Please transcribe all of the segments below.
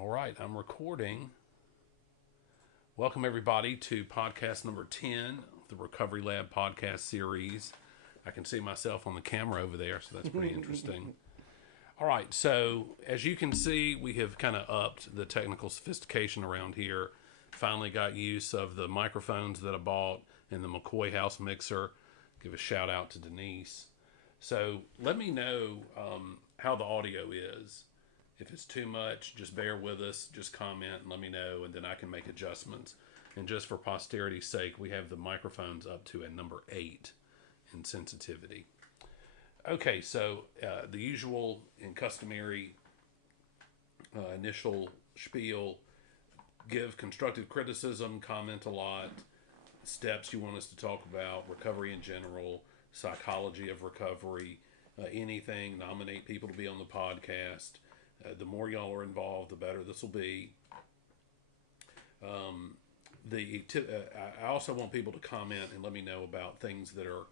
All right, I'm recording. Welcome, everybody, to podcast number 10, the Recovery Lab podcast series. I can see myself on the camera over there, so that's pretty interesting. All right, so as you can see, we have kind of upped the technical sophistication around here. Finally got use of the microphones that I bought and the McCoy House mixer. Give a shout out to Denise. So let me know how the audio is. If it's too much, just bear with us, just comment and let me know, and then I can make adjustments. And just for posterity's sake, we have the microphones up to a number 8 in sensitivity. Okay, so the usual and customary initial spiel: give constructive criticism, comment a lot, steps you want us to talk about, recovery in general, psychology of recovery, anything, nominate people to be on the podcast. The more y'all are involved, the better this will be. I also want people to comment and let me know about things that are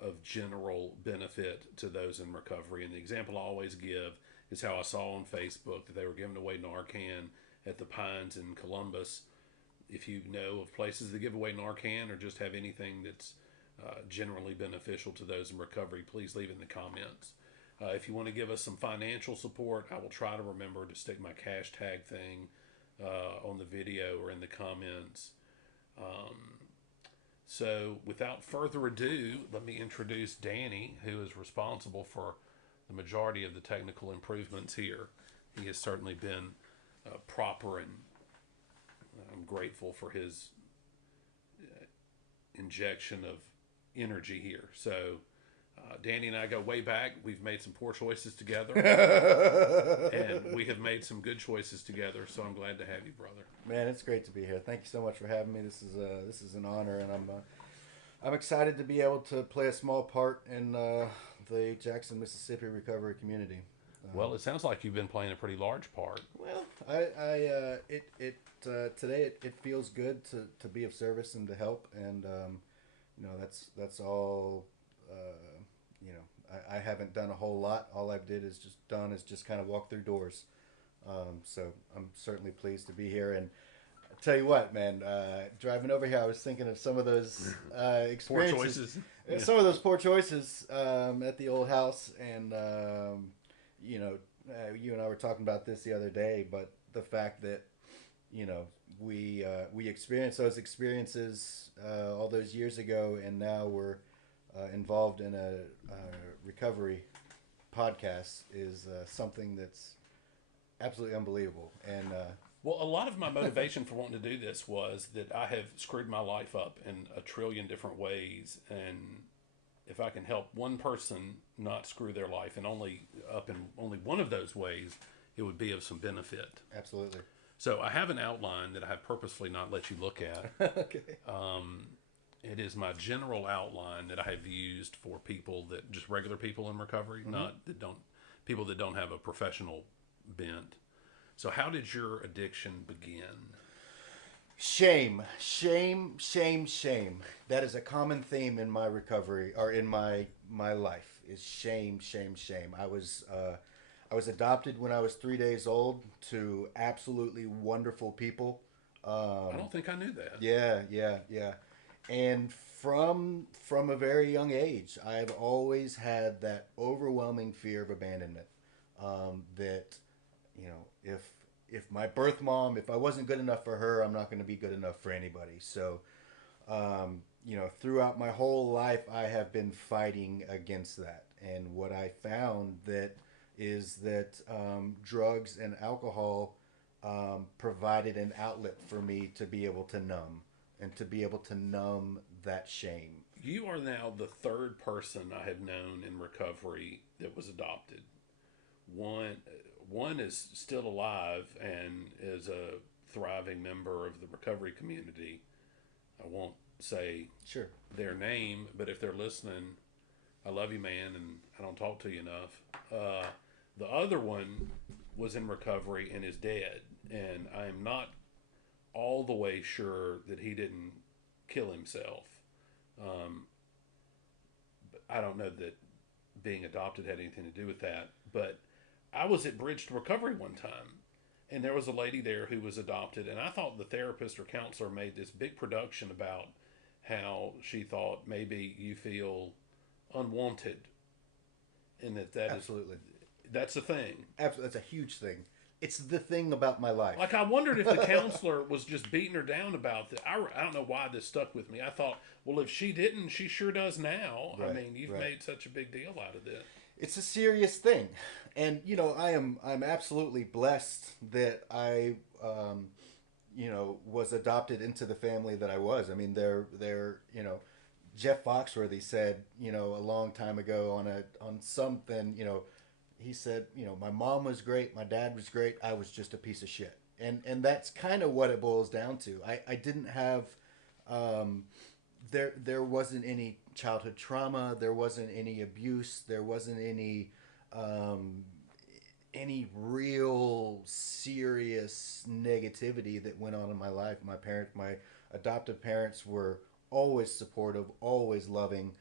of general benefit to those in recovery. And the example I always give is how I saw on Facebook that they were giving away Narcan at the Pines in Columbus. If you know of places that give away Narcan or just have anything that's generally beneficial to those in recovery, please leave it in the comments. If you want to give us some financial support, I will try to remember to stick my cash tag thing on the video or in the comments. So without further ado, let me introduce Danny, who is responsible for the majority of the technical improvements here. He has certainly been proper, and I'm grateful for his injection of energy here. So Danny and I go way back. We've made some poor choices together, and we have made some good choices together. So I'm glad to have you, brother. Man, it's great to be here. Thank you so much for having me. This is an honor, and I'm excited to be able to play a small part in the Jackson, Mississippi recovery community. Well, it sounds like you've been playing a pretty large part. Well, today it feels good to be of service and to help, and that's all. I haven't done a whole lot. All I've did is just kind of walk through doors. So I'm certainly pleased to be here. And I tell you what, man, driving over here, I was thinking of some of those experiences. Poor choices. Some of those poor choices at the old house. And, you and I were talking about this the other day, but the fact that, we experienced those experiences all those years ago, and now we're involved in a recovery podcast is something that's absolutely unbelievable. And well, a lot of my motivation for wanting to do this was that I have screwed my life up in a trillion different ways, and if I can help one person not screw their life and only one of those ways, it would be of some benefit. Absolutely. So I have an outline that I have purposefully not let you look at. Okay. It is my general outline that I have used for people that just regular people in recovery, people that don't have a professional bent. So how did your addiction begin? Shame. That is a common theme in my recovery, or in my life, is shame. I was adopted when I was 3 days old to absolutely wonderful people. I don't think I knew that. Yeah. And from a very young age, I've always had that overwhelming fear of abandonment. That, if my birth mom, if I wasn't good enough for her, I'm not going to be good enough for anybody. So, throughout my whole life, I have been fighting against that. And what I found is that drugs and alcohol provided an outlet for me to be able to numb. And to be able to numb that shame. You are now the third person I have known in recovery that was adopted. One is still alive and is a thriving member of the recovery community. I won't say sure their name, but if they're listening, I love you, man, and I don't talk to you enough. The other one was in recovery and is dead, and I am not all the way sure that he didn't kill himself. But I don't know that being adopted had anything to do with that. But I was at Bridge to Recovery one time, and there was a lady there who was adopted, and I thought the therapist or counselor made this big production about how she thought maybe you feel unwanted, and that is Absolutely. that's a thing. Absolutely. That's a huge thing. It's the thing about my life. Like, I wondered if the counselor was just beating her down about that. I don't know why this stuck with me. I thought, well, if she didn't, she sure does now. I Right, mean, you've right. made such a big deal out of this. It's a serious thing, and I'm absolutely blessed that I was adopted into the family that I was. I mean, they're Jeff Foxworthy said a long time ago on something he said my mom was great, my dad was great, I was just a piece of shit, and that's kind of what it boils down to. I didn't have there wasn't any childhood trauma, there wasn't any abuse, there wasn't any real serious negativity that went on in my life. My adoptive parents were always supportive, always loving.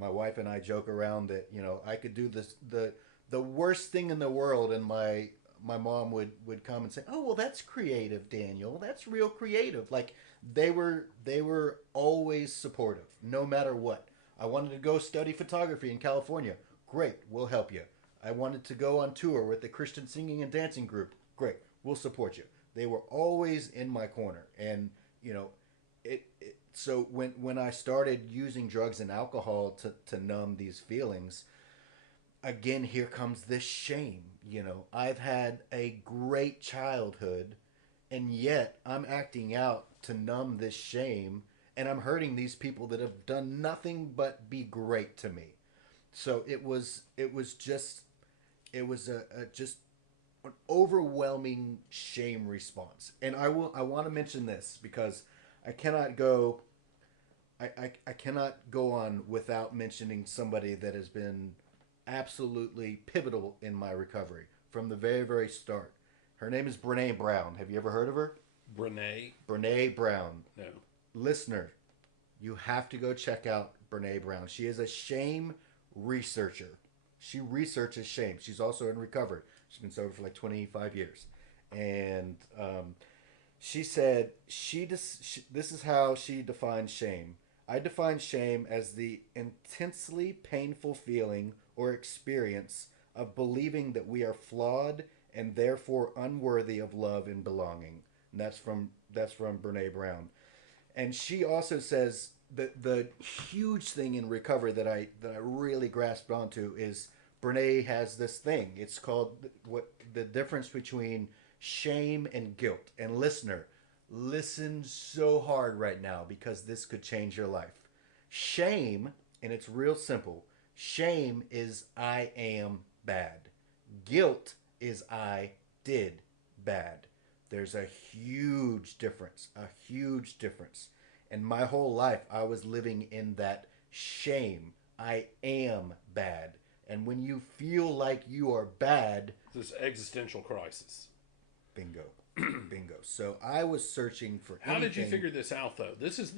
My wife and I joke around that I could do the worst thing in the world, and my mom would come and say, "Oh, well, that's creative, Daniel. That's real creative." Like they were always supportive, no matter what. I wanted to go study photography in California. Great, we'll help you. I wanted to go on tour with the Christian singing and dancing group. Great, we'll support you. They were always in my corner, and so when I started using drugs and alcohol to numb these feelings, again, here comes this shame. I've had a great childhood, and yet I'm acting out to numb this shame, and I'm hurting these people that have done nothing but be great to me. So it was just an overwhelming shame response. And I want to mention this because I cannot go I cannot go on without mentioning somebody that has been absolutely pivotal in my recovery from the very, very start. Her name is Brene Brown. Have you ever heard of her? Brene? Brene Brown. No. Listener, you have to go check out Brene Brown. She is a shame researcher. She researches shame. She's also in recovery. She's been sober for like 25 years. And she said this is how she defines shame. I define shame as the intensely painful feeling or experience of believing that we are flawed and therefore unworthy of love and belonging. And that's from Brene Brown. And she also says that the huge thing in recovery that I really grasped onto is Brene has this thing. It's called what the difference between shame and guilt. And listener, listen so hard right now because this could change your life. Shame, and it's real simple. Shame is I am bad. Guilt is I did bad. There's a huge difference. A huge difference. And my whole life I was living in that shame. I am bad. And when you feel like you are bad, This existential crisis. bingo. Bingo. So I was searching for How did you anything- figure this out, though? This is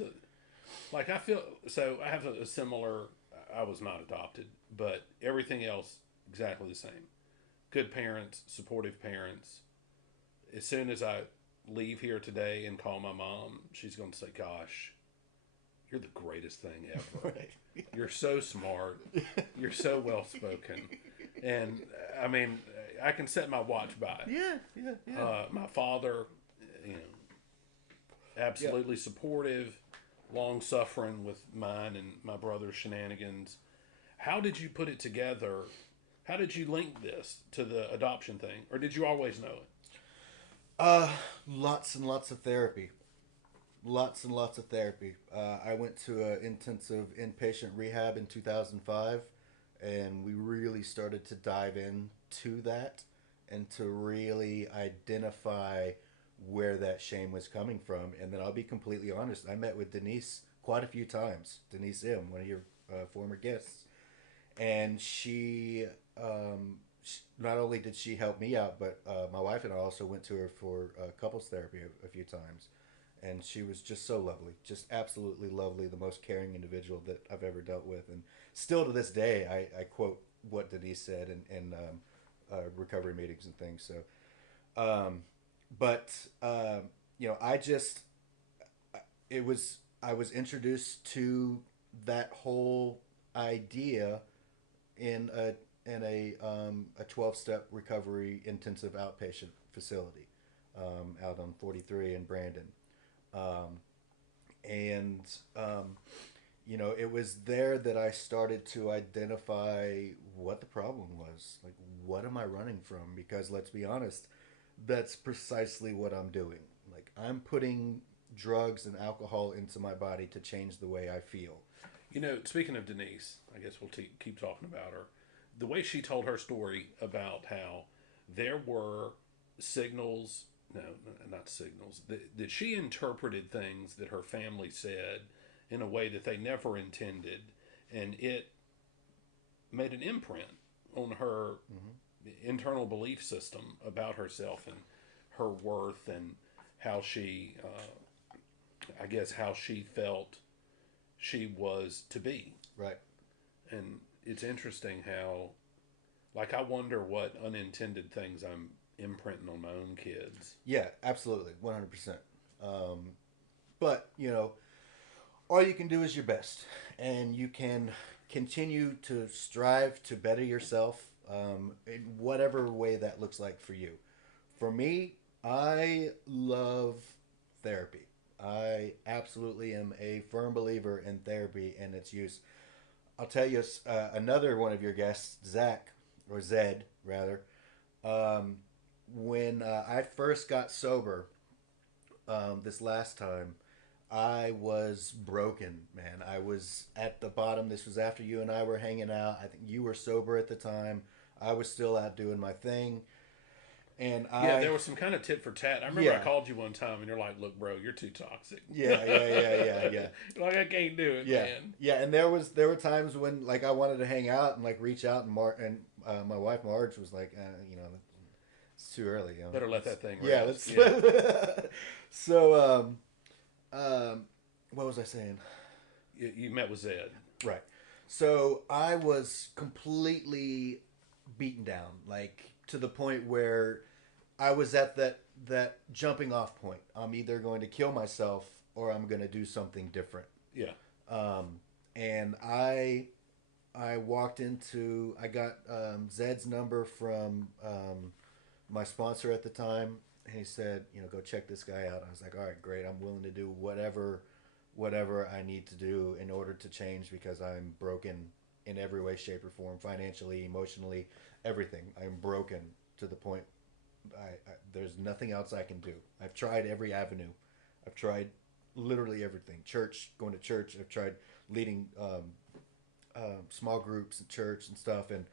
like, I feel, so I have a similar, I was not adopted, but everything else exactly the same. Good parents, supportive parents. As soon as I leave here today and call my mom, she's going to say, "Gosh, you're the greatest thing ever. Right. You're so smart. You're so well spoken." And I mean, I can set my watch by it. Yeah. My father, absolutely supportive, long suffering with mine and my brother's shenanigans. How did you put it together? How did you link this to the adoption thing, or did you always know it? Lots and lots of therapy. Lots and lots of therapy. I went to an intensive inpatient rehab in 2005, and we really started to dive into that and to really identify where that shame was coming from. And then I'll be completely honest, I met with Denise quite a few times. Denise M., one of your former guests. And she not only did she help me out, but my wife and I also went to her for couples therapy a few times. And she was just so lovely, just absolutely lovely, the most caring individual that I've ever dealt with. And still to this day, I quote what Denise said in recovery meetings and things. So But I just it was I was introduced to that whole idea in a 12-step recovery intensive outpatient facility out on 43 in Brandon. Um, and it was there that I started to identify what the problem was. Like, what am I running from? Because let's be honest, that's precisely what I'm doing. Like, I'm putting drugs and alcohol into my body to change the way I feel. Speaking of Denise, I guess we'll keep talking about her. The way she told her story about how there were signals, no, not signals, that she interpreted things that her family said in a way that they never intended, and it made an imprint on her internal belief system about herself and her worth and how she, I guess, how she felt she was to be. Right. And it's interesting how, like, I wonder what unintended things I'm imprinting on my own kids. Yeah, absolutely. 100%. But, all you can do is your best. And you can continue to strive to better yourself in whatever way that looks like for you. For me, I love therapy. I absolutely am a firm believer in therapy and its use. I'll tell you another one of your guests, Zach, or Zed, rather. Um, when I first got sober this last time, I was broken, man. I was at the bottom. This was after you and I were hanging out. I think you were sober at the time. I was still out doing my thing. And Yeah, there was some kind of tit for tat. I remember I yeah, called you one time and you're like, "Look, bro, you're too toxic." yeah. You're like, I can't do it, Yeah, man. yeah, and there were times when like I wanted to hang out and like reach out and my wife Marge was like, it's too early. Better let that thing Yeah, rest. let's. Yeah. So what was I saying? You met with Zed. Right. So I was completely beaten down, like to the point where I was at that jumping off point. I'm either going to kill myself or I'm going to do something different. Yeah. And I got Zed's number from my sponsor at the time. And he said, go check this guy out. I was like, all right, great. I'm willing to do whatever I need to do in order to change because I'm broken in every way, shape, or form, financially, emotionally, everything. I'm broken to the point there's nothing else I can do. I've tried every avenue. I've tried literally everything. Going to church. I've tried leading small groups at church and stuff, and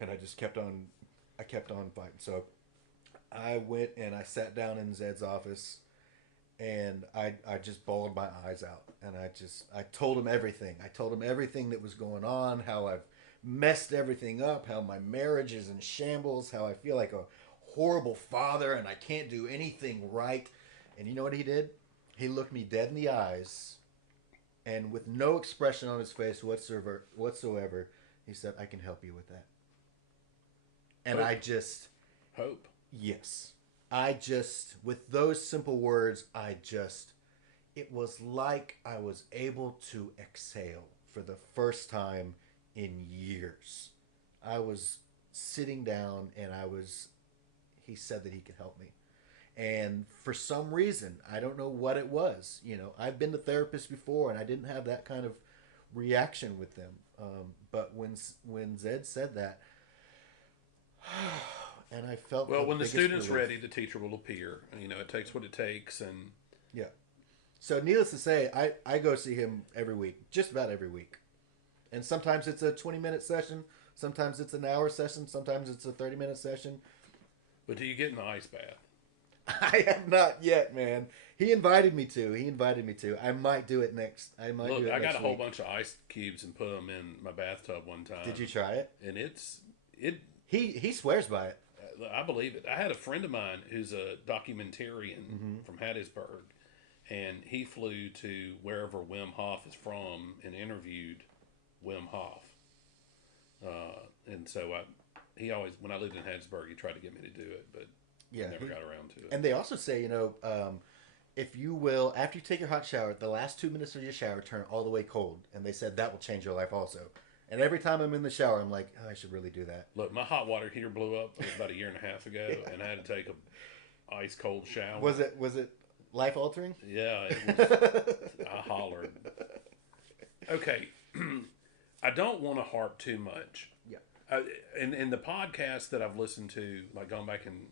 I just kept on. I kept on fighting. So I went and I sat down in Zed's office, and I just bawled my eyes out, and I told him everything. I told him everything that was going on, how I've messed everything up, how my marriage is in shambles, how I feel like a horrible father and I can't do anything right. And you know what he did? He looked me dead in the eyes, and with no expression on his face whatsoever, he said, "I can help you with that." And Hope. I just, Hope. yes, with those simple words, it was like I was able to exhale for the first time in years. I was sitting down and he said that he could help me. And for some reason, I don't know what it was. I've been to therapists before and I didn't have that kind of reaction with them. But when Zed said that, and I felt Well, the when the biggest student's relief. ready, the teacher will appear. It takes what it takes, and Yeah. So needless to say, I go see him every week, just about every week. And sometimes it's a 20-minute session, sometimes it's an hour session, sometimes it's a 30-minute session. but do you get in the ice bath? I have not yet, man. He invited me to. I might do it next. Look, I got next a whole week. bunch of ice cubes and put them in my bathtub one time. Did you try it? And it. He swears by it. I believe it. I had a friend of mine who's a documentarian from Hattiesburg, and he flew to wherever Wim Hof is from and interviewed Wim Hof. And so he always, when I lived in Hattiesburg, he tried to get me to do it, but Yeah. Never got around to it. And they also say, if you will, after you take your hot shower, the last 2 minutes of your shower turn all the way cold. And they said that will change your life also. And every time I'm in the shower, I'm like, oh, I should really do that. Look, my hot water heater blew up about a year and a half ago, and I had to take a ice cold shower. Was it life altering? Yeah, it was. I hollered. Okay, I don't want to harp too much. Yeah. In the podcast that I've listened to, like gone back and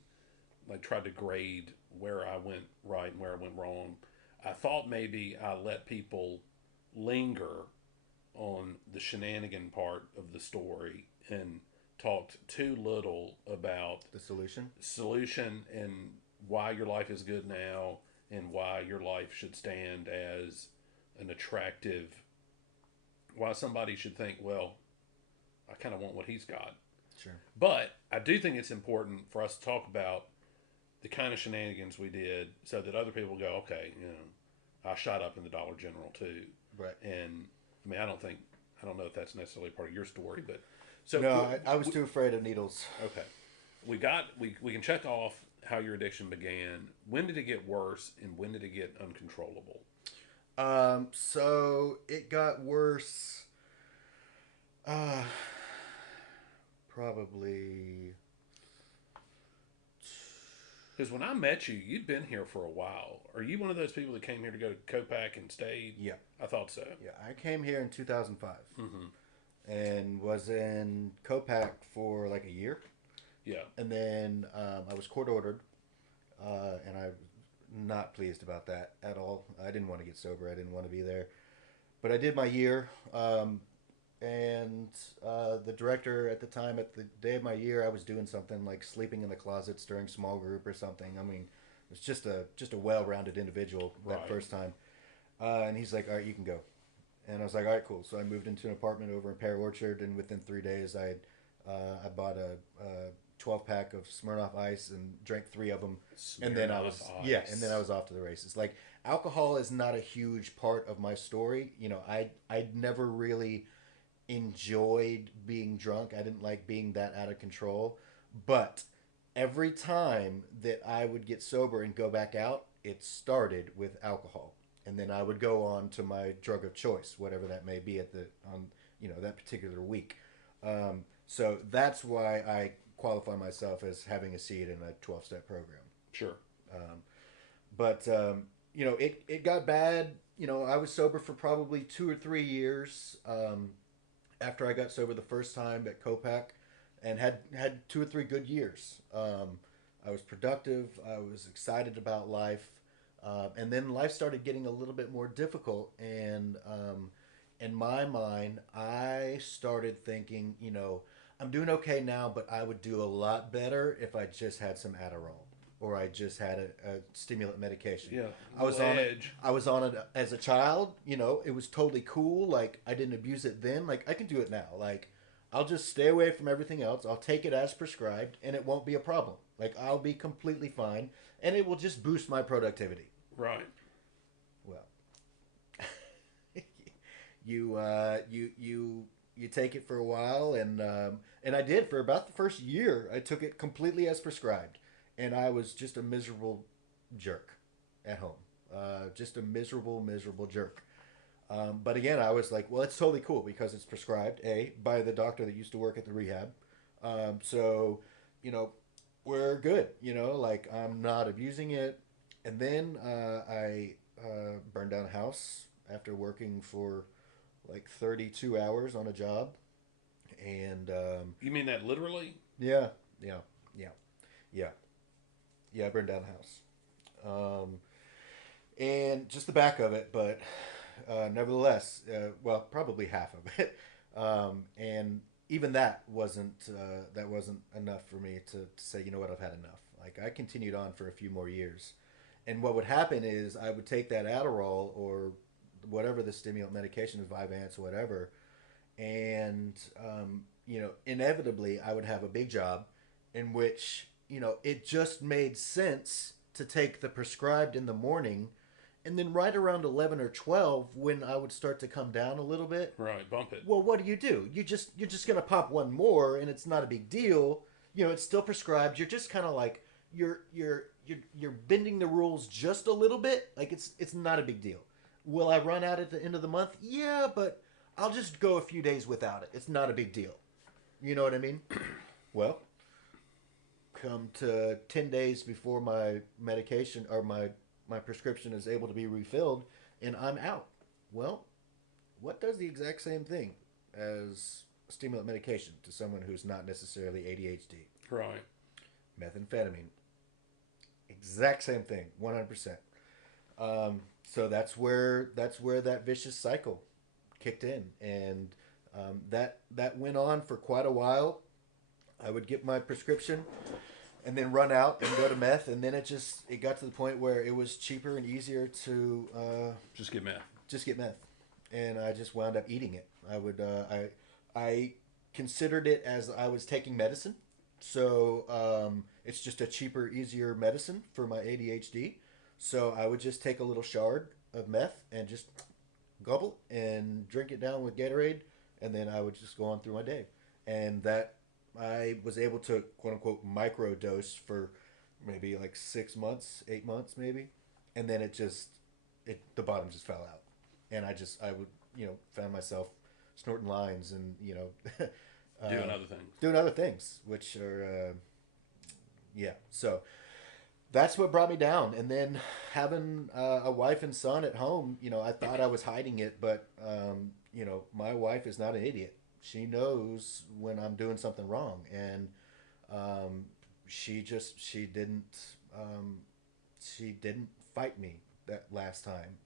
like tried to grade where I went right and where I went wrong, I thought maybe I let people linger on the shenanigan part of the story and talked too little about The solution and why your life is good now and why your life should stand as an attractive, why somebody should think, well, I kind of want what he's got. Sure. But I do think it's important for us to talk about the kind of shenanigans we did so that other people go, okay, I shot up in the Dollar General too. Right. And I mean, I don't know if that's necessarily part of your story, but so no, I was too afraid of needles. Okay, we can check off how your addiction began. When did it get worse, and when did it get uncontrollable? So it got worse. Probably. Because when I met you, you'd been here for a while. Are you one of those people that came here to go to Copac and stayed? Yeah. I thought so. Yeah, I came here in 2005 Mm-hmm. and was in Copac for like a year. Yeah. And then I was court ordered, and I'm not pleased about that at all. I didn't want to get sober. I didn't want to be there. But I did my year, and the director at the time, at the day of my year, I was doing something like sleeping in the closets during small group or something. I mean, it was just a well-rounded individual that Right. first time. And he's like, all right, you can go. And I was like, all right, cool. So I moved into an apartment over in Pear Orchard, and within 3 days, I bought a 12-pack of Smirnoff Ice and drank 3 of them, and then I was off to the races. Like, alcohol is not a huge part of my story. I'd never really enjoyed being drunk. I didn't like being that out of control. But every time that I would get sober and go back out, it started with alcohol. And then I would go on to my drug of choice, whatever that may be on that particular week. So that's why I qualify myself as having a seat in a 12-step program. Sure. But it got bad. I was sober for probably 2 or 3 years after I got sober the first time at Copac, and had 2 or 3 good years. I was productive. I was excited about life. And then life started getting a little bit more difficult. And in my mind, I started thinking, I'm doing okay now, but I would do a lot better if I just had some Adderall or I just had a stimulant medication. Yeah. I was on it as a child. It was totally cool. Like, I didn't abuse it then. Like, I can do it now. Like, I'll just stay away from everything else. I'll take it as prescribed, and it won't be a problem. Like, I'll be completely fine, and it will just boost my productivity. Right. Well, you take it for a while, and I did for about the first year. I took it completely as prescribed, and I was just a miserable jerk at home. Just a miserable jerk. But again, I was like, well, it's totally cool because it's prescribed, by the doctor that used to work at the rehab. So, we're good. Like, I'm not abusing it. And then I burned down a house after working for like 32 hours on a job. And you mean that literally? Yeah. I burned down the house. And just the back of it, but nevertheless, probably half of it. And even that wasn't enough for me to say, you know what, I've had enough. Like, I continued on for a few more years. And what would happen is I would take that Adderall or whatever the stimulant medication is, Vyvanse, whatever, and inevitably I would have a big job in which it just made sense to take the prescribed in the morning, and then right around 11 or 12 when I would start to come down a little bit. Right, bump it. Well, what do? You're just gonna pop one more, and it's not a big deal. It's still prescribed. You're just kind of like you're bending the rules just a little bit. Like it's not a big deal. Will I run out at the end of the month? Yeah, but I'll just go a few days without it. It's not a big deal. You know what I mean? Well, come to 10 days before my medication or my prescription is able to be refilled and I'm out. Well, what does the exact same thing as stimulant medication to someone who's not necessarily ADHD? Right. Methamphetamine. Exact same thing, 100%. So that's where that vicious cycle kicked in, and that went on for quite a while. I would get my prescription, and then run out and go to meth, and then it got to the point where it was cheaper and easier to just get meth. Just get meth, and I just wound up eating it. I considered it as I was taking medicine, so it's just a cheaper, easier medicine for my ADHD. So I would just take a little shard of meth and just gobble and drink it down with Gatorade, and then I would just go on through my day. And that I was able to quote unquote micro dose for maybe like 6 months, 8 months maybe, and then the bottom just fell out, and I would found myself snorting lines and doing other things, which are yeah. So that's what brought me down. And then having a wife and son at home, I thought I was hiding it, but my wife is not an idiot. She knows when I'm doing something wrong, and she didn't fight me that last time.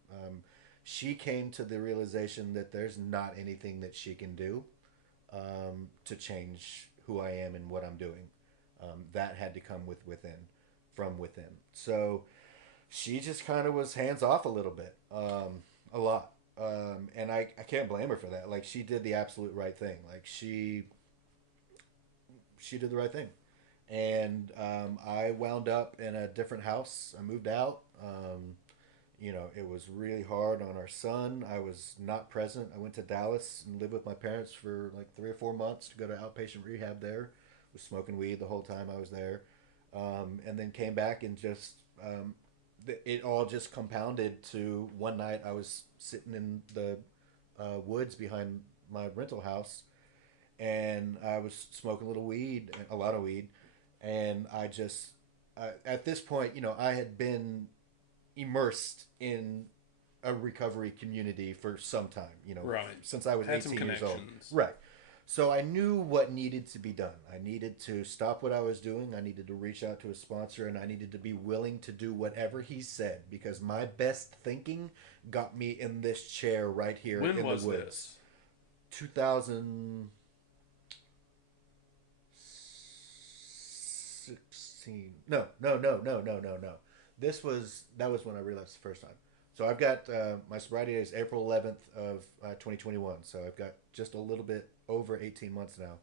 She came to the realization that there's not anything that she can do to change who I am and what I'm doing. That had to come from within. So she just kind of was hands off a little bit, a lot. And I can't blame her for that. Like, she did the absolute right thing. Like, she did the right thing. And I wound up in a different house. I moved out. It was really hard on our son. I was not present. I went to Dallas and lived with my parents for like 3 or 4 months to go to outpatient rehab there. Was smoking weed the whole time I was there. And then came back and just it all just compounded to one night I was sitting in the woods behind my rental house, and I was smoking a lot of weed, and at this point, I had been immersed in a recovery community for some time, right, since I was had 18 years old. Right. So I knew what needed to be done. I needed to stop what I was doing. I needed to reach out to a sponsor, and I needed to be willing to do whatever he said, because my best thinking got me in this chair right here in the woods. When was this? 2016. No. That was when I relapsed the first time. So I've got my sobriety is April 11th of 2021. So I've got just a little bit over 18 months now.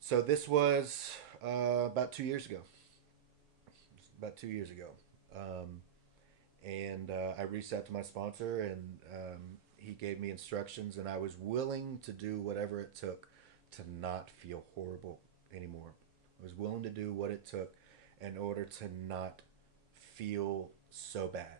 So this was about 2 years ago. And I reached out to my sponsor, and he gave me instructions, and I was willing to do whatever it took to not feel horrible anymore. I was willing to do what it took in order to not feel so bad.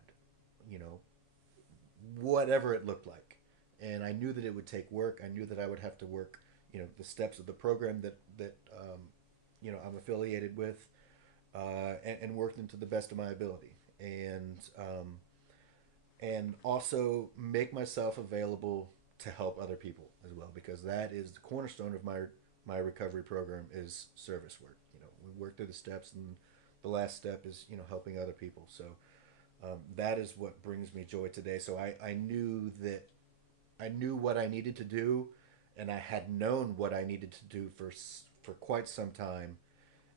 Whatever it looked like. And I knew that it would take work. I knew that I would have to work, the steps of the program that I'm affiliated with, and work them to the best of my ability. And also make myself available to help other people as well, because that is the cornerstone of my recovery program is service work. We work through the steps, and the last step is, helping other people. So that is what brings me joy today. So I knew what I needed to do, and I had known what I needed to do for quite some time.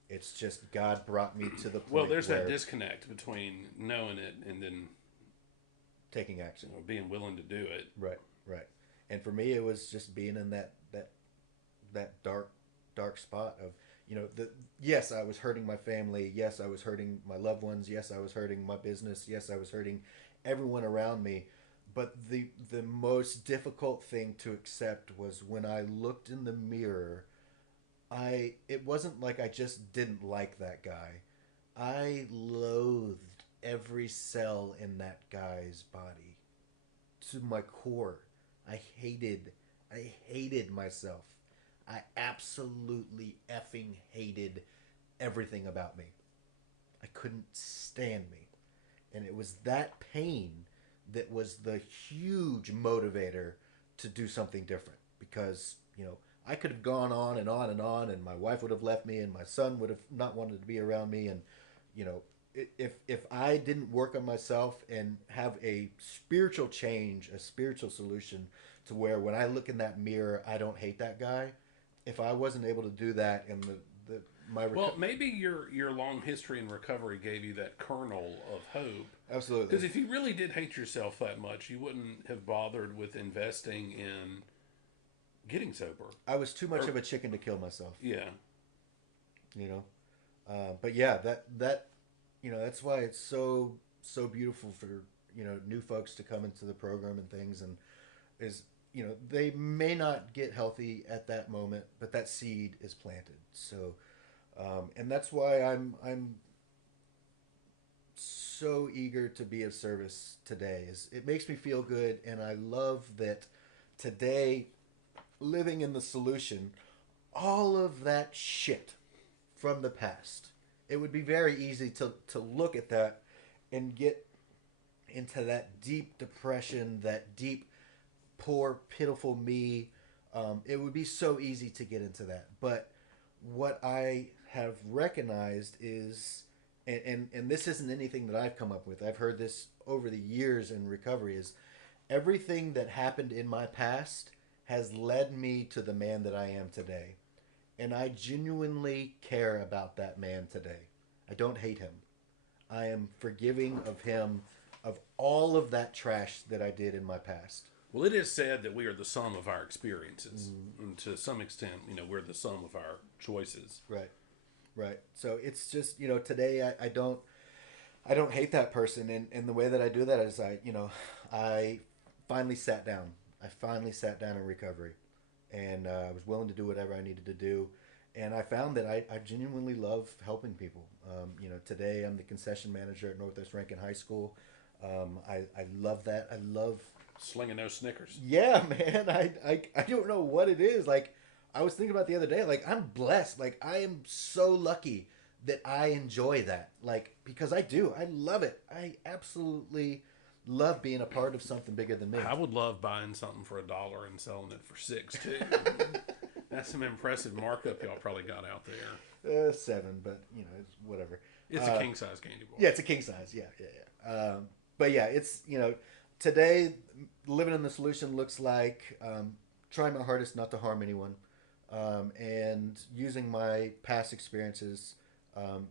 It's just God brought me to the point. Well, there's that disconnect between knowing it and then taking action, being willing to do it. Right. And for me, it was just being in that dark spot of, yes, I was hurting my family. Yes, I was hurting my loved ones. Yes, I was hurting my business. Yes, I was hurting everyone around me. But the most difficult thing to accept was when I looked in the mirror, it wasn't like I just didn't like that guy. I loathed every cell in that guy's body to my core. I hated myself. I absolutely effing hated everything about me. I couldn't stand me. And it was that pain that was the huge motivator to do something different because, I could have gone on and on and on, and my wife would have left me, and my son would have not wanted to be around me, and you know, if I didn't work on myself and have a spiritual change, a spiritual solution to where when I look in that mirror, I don't hate that guy. If I wasn't able to do that, and the my Well, maybe your long history in recovery gave you that kernel of hope. absolutely, Because if you really did hate yourself that much, you wouldn't have bothered with investing in getting sober. I was too much Or, of a chicken to kill myself. yeah. You know, but yeah, that that's why it's so beautiful for new folks to come into the program and things, and is they may not get healthy at that moment, but that seed is planted. So, and that's why I'm so eager to be of service today. Is it makes me feel good, and I love that today, living in the solution, all of that shit from the past. It would be very easy to look at that and get into that deep depression, that deep, poor, pitiful me. It would be so easy to get into that. But what I have recognized is, and this isn't anything that I've come up with, I've heard this over the years in recovery, is everything that happened in my past has led me to the man that I am today. And I genuinely care about that man today. I don't hate him. I am forgiving of him of all of that trash that I did in my past. Well, it is said that we are the sum of our experiences. And to some extent, we're the sum of our choices. Right. Right. So it's just, today I don't hate that person, and the way that I do that is I finally sat down. I finally sat down in recovery, and I was willing to do whatever I needed to do, and I found that I genuinely love helping people. Today I'm the concession manager at Northwest Rankin High School. I love that. I love Slinging those Snickers. yeah, man. I don't know what it is. Like I was thinking about the other day. Like I'm blessed. Like I am so lucky that I enjoy that. Like because I do. I love it. I absolutely love being a part of something bigger than me. I would love buying something for $1 and selling it for $6 too. That's some impressive markup y'all probably got out there. 7, but it's whatever. It's a king size candy bar. Yeah, it's a king size. Yeah, yeah, yeah. But yeah, it's today living in the solution looks like trying my hardest not to harm anyone, and using my past experiences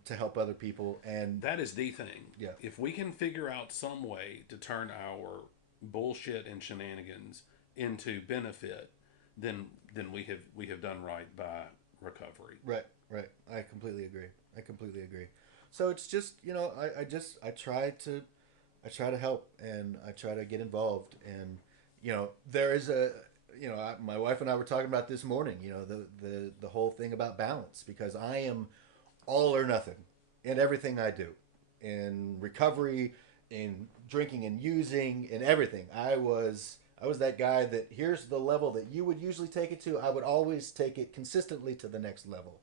to help other people. And that is the thing. Yeah. If we can figure out some way to turn our bullshit and shenanigans into benefit, then we have done right by recovery. Right, right. I completely agree. So it's just I try to help, and I try to get involved, and there is my wife and I were talking about this morning, the whole thing about balance, because I am all or nothing in everything I do, in recovery, in drinking and using, in everything. I was that guy that here's the level that you would usually take it to. I would always take it consistently to the next level.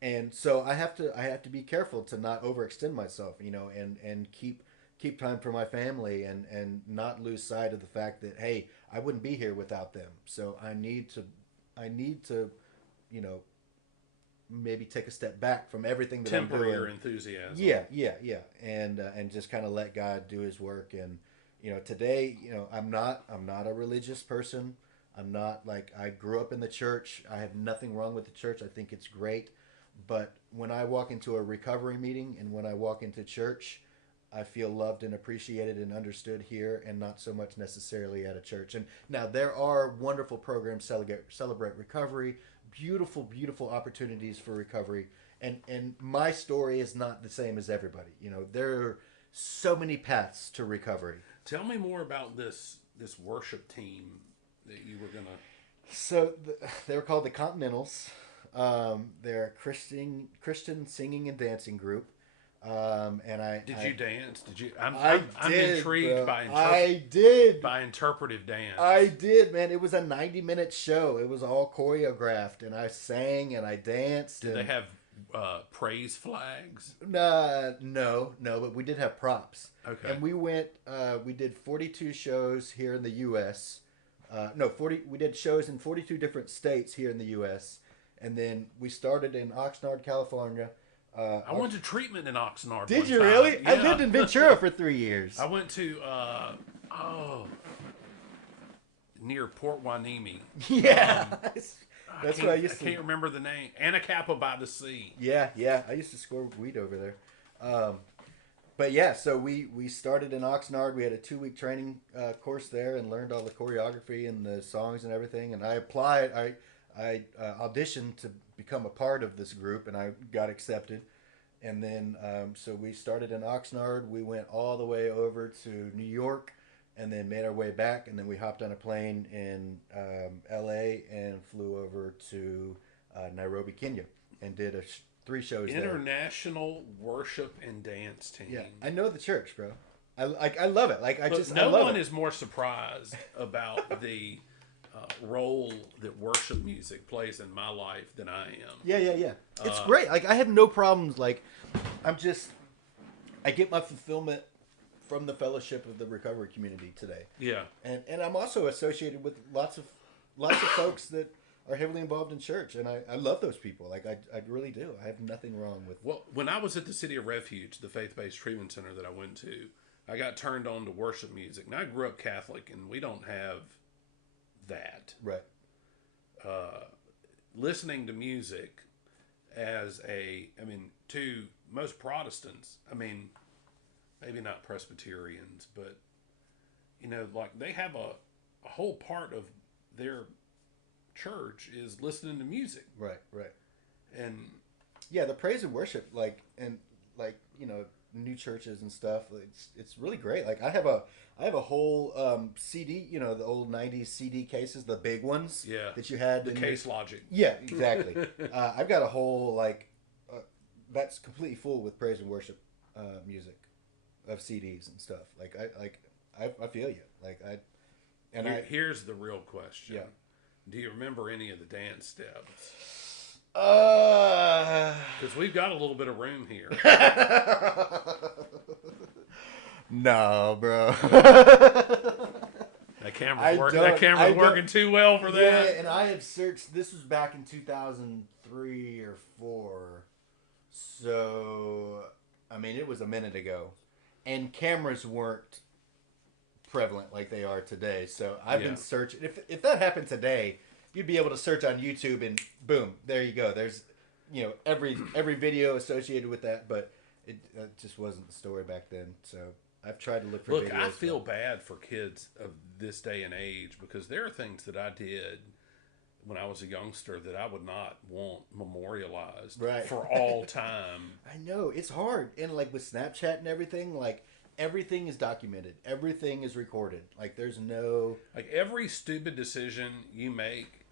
And so I have to be careful to not overextend myself, and keep time for my family, and not lose sight of the fact that, hey, I wouldn't be here without them. So I need to, maybe take a step back from everything that Temper I'm doing. your enthusiasm. Yeah. And just kind of let God do his work. And, today, I'm not a religious person. I'm not like, I grew up in the church. I have nothing wrong with the church. I think it's great. But when I walk into a recovery meeting and when I walk into church, I feel loved and appreciated and understood here, and not so much necessarily at a church. And now there are wonderful programs, celebrate recovery, beautiful opportunities for recovery. And my story is not the same as everybody. There are so many paths to recovery. Tell me more about this worship team that you were gonna. So they were called the Continentals. They're a Christian singing and dancing group. And Did you dance? Did you? I'm did, intrigued bro. I did. by interpretive dance. I did, man. It was a 90-minute show. It was all choreographed, and I sang and I danced. Did they have praise flags? No, but we did have props. Okay. And we went. We did 42 shows here in the U.S. No, 40. We did shows in 42 different states here in the U.S. And then we started in Oxnard, California. I went to treatment in Oxnard. Did you time. really? Yeah. I lived in Ventura for 3 years. I went to near Port Hueneme. Yeah, that's what I used to. I can't remember the name. Anacapa by the Sea. Yeah. I used to score weed over there. But yeah, so we started in Oxnard. We had a 2-week training course there and learned all the choreography and the songs and everything. And I applied. I auditioned to become a part of this group, and I got accepted. And then so we started in Oxnard. We went all the way over to New York, and then made our way back. And then we hopped on a plane in L.A. and flew over to Nairobi, Kenya, and did 3 shows there. International Worship and Dance Team. Yeah, I know the church, bro. I love it. Like I Look, just no I love one it. is more surprised about the role that worship music plays in my life than I am. Yeah. It's great. Like I have no problems. Like I get my fulfillment from the fellowship of the recovery community today. Yeah. And I'm also associated with lots of folks that are heavily involved in church, and I love those people. Like I really do. I have nothing wrong with. Well, when I was at the City of Refuge, the faith-based treatment center that I went to, I got turned on to worship music. Now I grew up Catholic, and we don't have that. Right. Listening to music to most Protestants, maybe not Presbyterians, but, like they have a whole part of their church is listening to music. Right. And yeah, the praise and worship, new churches and stuff. It's really great. Like I have a whole CD, the old '90s CD cases, the big ones. Yeah. That you had. The Case Logic. Yeah, exactly. I've got a whole that's completely full with praise and worship music of CDs and stuff. I feel you. Here's the real question. Yeah. Do you remember any of the dance steps? Because Because we've got a little bit of room here. No, bro. That camera's working too well for that. Yeah, and I have searched. This was back in 2003 or 4. So, it was a minute ago. And cameras weren't prevalent like they are today. So, I've been searching. If that happened today, you'd be able to search on YouTube and boom, there you go. There's, every video associated with that, but it just wasn't the story back then. So, I've tried to look for videos. I feel bad for kids of this day and age because there are things that I did when I was a youngster that I would not want memorialized for all time. I know. It's hard. And with Snapchat and everything, everything is documented. Everything is recorded. There's no... every stupid decision you make,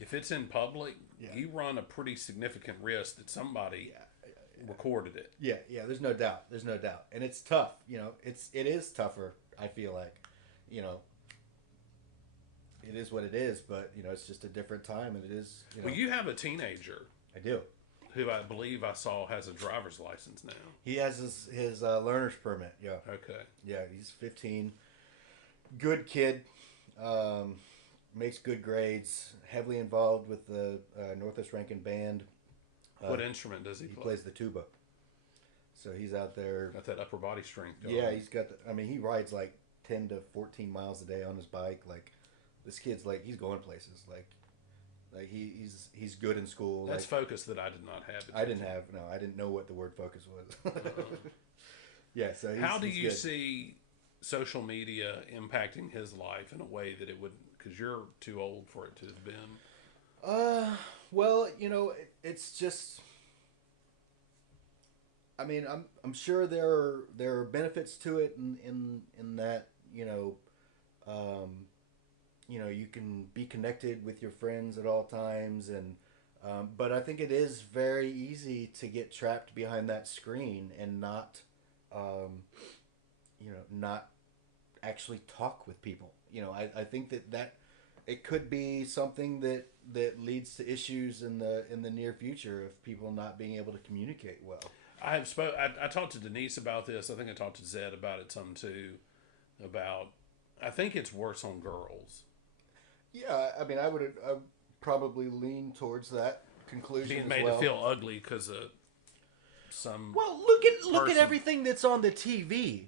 if it's in public, you run a pretty significant risk that somebody recorded it. Yeah. There's no doubt. And it's tough. It is tougher, I feel like. It is what it is, but, it's just a different time, and it is, Well, you have a teenager. I do. Who I believe I saw has a driver's license now. He has his learner's permit, yeah. Okay. Yeah, he's 15. Good kid. Makes good grades. Heavily involved with the Northwest Rankin Band. What instrument does he play? He plays the tuba. So he's out there. Got that upper body strength going. Yeah, he's got he rides 10 to 14 miles a day on his bike. This kid's he's going places. He's good in school. That's focus that I did not have. I didn't have. No, I didn't know what the word focus was. Yeah, so how do you good. see social media impacting his life in a way that it would? Because you're too old for it to have been. Well, it's just. I'm sure there are benefits to it in that you can be connected with your friends at all times, and But I think it is very easy to get trapped behind that screen and not, not actually talk with people. I think that it could be something that leads to issues in the near future of people not being able to communicate well. I talked to Denise about this. I think I talked to Zed about it some too. I think it's worse on girls. Yeah, I mean, I would probably lean towards that conclusion Being as made well. to feel ugly because of some. Well, look at person. everything that's on the TV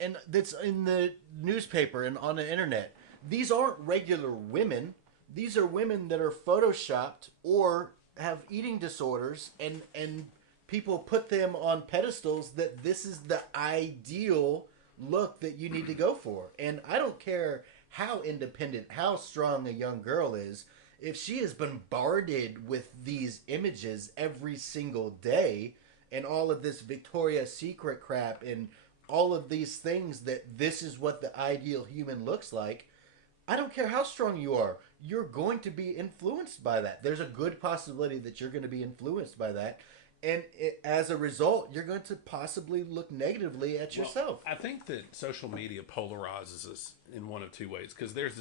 and that's in the newspaper and on the internet. These aren't regular women. These are women that are photoshopped or have eating disorders, and people put them on pedestals that this is the ideal look that you need to go for. And I don't care how independent, how strong a young girl is, if she is bombarded with these images every single day and all of this Victoria's Secret crap and all of these things that this is what the ideal human looks like, I don't care how strong you are. You're going to be influenced by that. There's a good possibility that you're going to be influenced by that. And as a result, you're going to possibly look negatively at yourself. I think that social media polarizes us in one of two ways because there's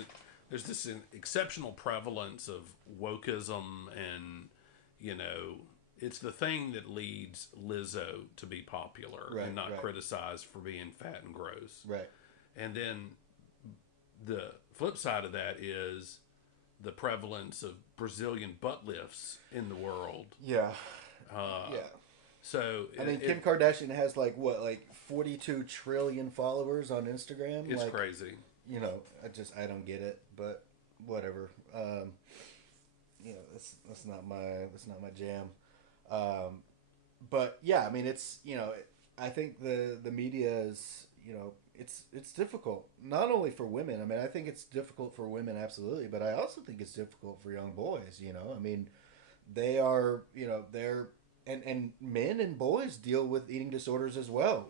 this exceptional prevalence of wokeism, and it's the thing that leads Lizzo to be popular and not criticized for being fat and gross. Right. And then the flip side of that is the prevalence of Brazilian butt lifts in the world. Yeah. Yeah. So I mean, Kim Kardashian has like 42 trillion followers on Instagram. It's crazy. I don't get it, but whatever. That's not my jam. But yeah, I mean, it's I think the media is it's difficult not only for women. I mean, I think it's difficult for women absolutely, but I also think it's difficult for young boys. I mean, they are they're and men and boys deal with eating disorders as well.